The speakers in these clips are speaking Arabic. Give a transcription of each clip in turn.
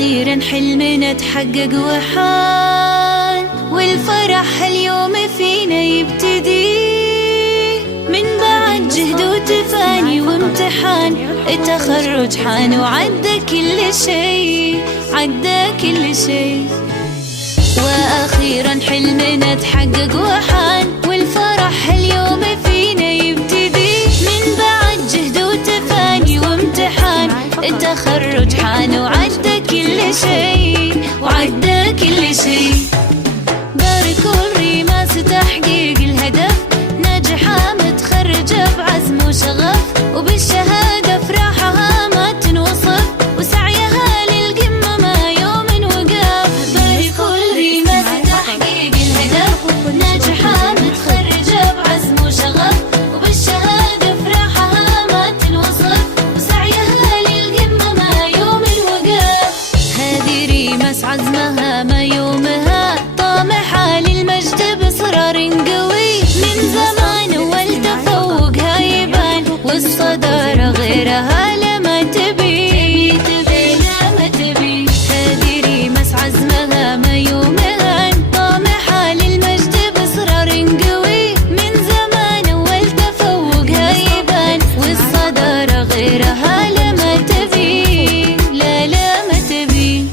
وأخيرا حلمنا تحقق وحان، والفرح هاليوم فينا يبتدي. من بعد جهد وتفاني وامتحان التخرج حان، وعدى كل شي، عدى كل شي. وأخيرا حلمنا تحقق وحان، والفرح هاليوم فينا يبتدي. من بعد جهد وتفاني وامتحان التخرج حان، وعدى كل شي، وعدى كل شي. باركوا الريماس تحقيق الهدف، ناجحة متخرجة بعزم وشغف، وبالشهادة فرحها ما تنوصف، وسعيها للقمة ما يوم وقف. باركوا الريماس تحقيق الهدف، ناجحة متخرجة بعزم وشغف، وبالشهادة فرحها ما تنوصف، وسعيها للقمة ما يوم وقف. هذه ريماس عزمها ما يومها، طامحة للمجد بإصرار قوي. من زمان والتفوقها يبان، والصدارة غيرها لما تبي، لما تبي. هذه ريماس عزمها ما يومها، طامحة للمجد بإصرار قوي. من زمان والتفوقها يبان، والصدارة غيرها لما تبي، لما تبي.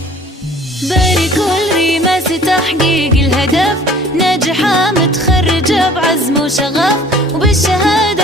باركوا الريماس تحقيق الهدف، ناجحة متخرجة بعزم وشغف، وبالشهادة